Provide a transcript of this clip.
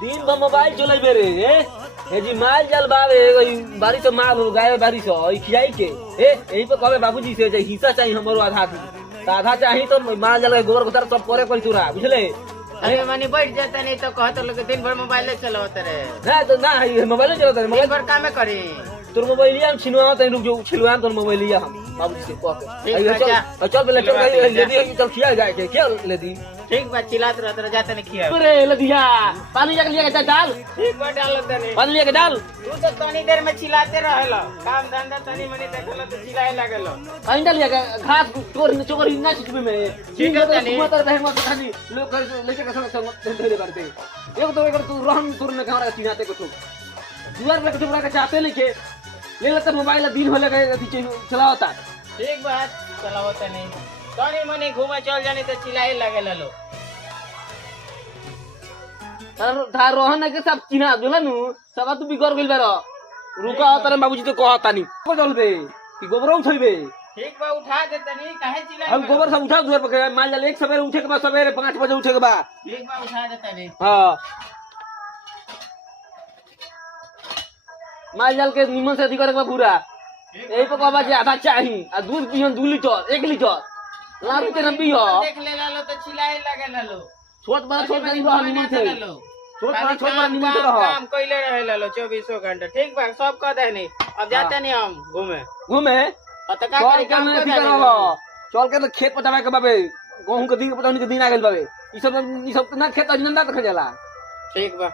दिन भर मोबाइल चलेबे रे ए जी माल जल बावे बारी से माल गाय बारी से ई खियाई के यही पे कहबे बाबूजी से जे हिस्सा चाहिए हमरो आधा आधा चाहिए तो माल जल गोबर गोतर सब करे कोई तोरा बुझले। अरे मनी बैठ जाता नहीं तो कहत लोग दिन भर मोबाइल चलावत रे ना तो ना मोबाइल चलाते रे दिन भर कामे करी तोर मोबाइलिया हम छिनवा तै रुक जो छिलवा तोर मोबाइलिया हम बाबूजी से कह के चल पहले चल ले दी चल खिया जाए के क्या ले दी ठीक बा चिल्लात रहत रे जाते नहीं खिया अरे ले दिया पानी जाके लिया डाल ठीक बा डाल तने पानी लेके डाल तू तो तनी देर में चिल्लाते रहलो काम धंधा तनी मनी देखलो तो चिल्लाए लागलो अंडा लिया घास चोकर ना चिकबे में ठीक है तनी मत रहे मत खाली लोग लेके के संग धरे करते एक तो अगर तू रहन तुर में हमरा चिनाते को तू दुआर लेके तुमरा के चाहते नहीं के ले लेता मोबाइल दिन होले के चलावता ठीक बात चलावत नहीं तनी मनी घूमे चल जानी तो चिल्लाए लागल लो तार रोहन के सब चिना जोला नु सब तू बिगड़ गेल बारो रुका तारे बाबूजी तो कहता नहीं को चलबे कि गोबर उठैबे ठीक बा उठा दे तनी काहे चिल्लाए हम गोबर सब उठा दुआर पर मान जा एक सवेरे उठे के बाद सवेरे 5 बजे उठे के बाद ठीक बा उठा दे तनी हां माल जाल के निमन से अधिक करे पूरा यही पे कहबा जे आधा चाही आ दूध पियन 2 लीटर 1 लीटर लारू के न पियो देख ले लो तो चिल्लाए लागल लो छोट बड़ा छोट नहीं रह निमन से छोट बड़ा निमन से रह काम कइले रहे लो 24 घंटा ठीक बा सब कह दे नहीं अब जाते नहीं हम घूमे त का करे काम कर दे चल के तो खेत पटावे के बाबे गेहूं के दिन पटाउने के दिन आ गेल बाबे ई सब ना खेत अजनंदा तक जाला ठीक बा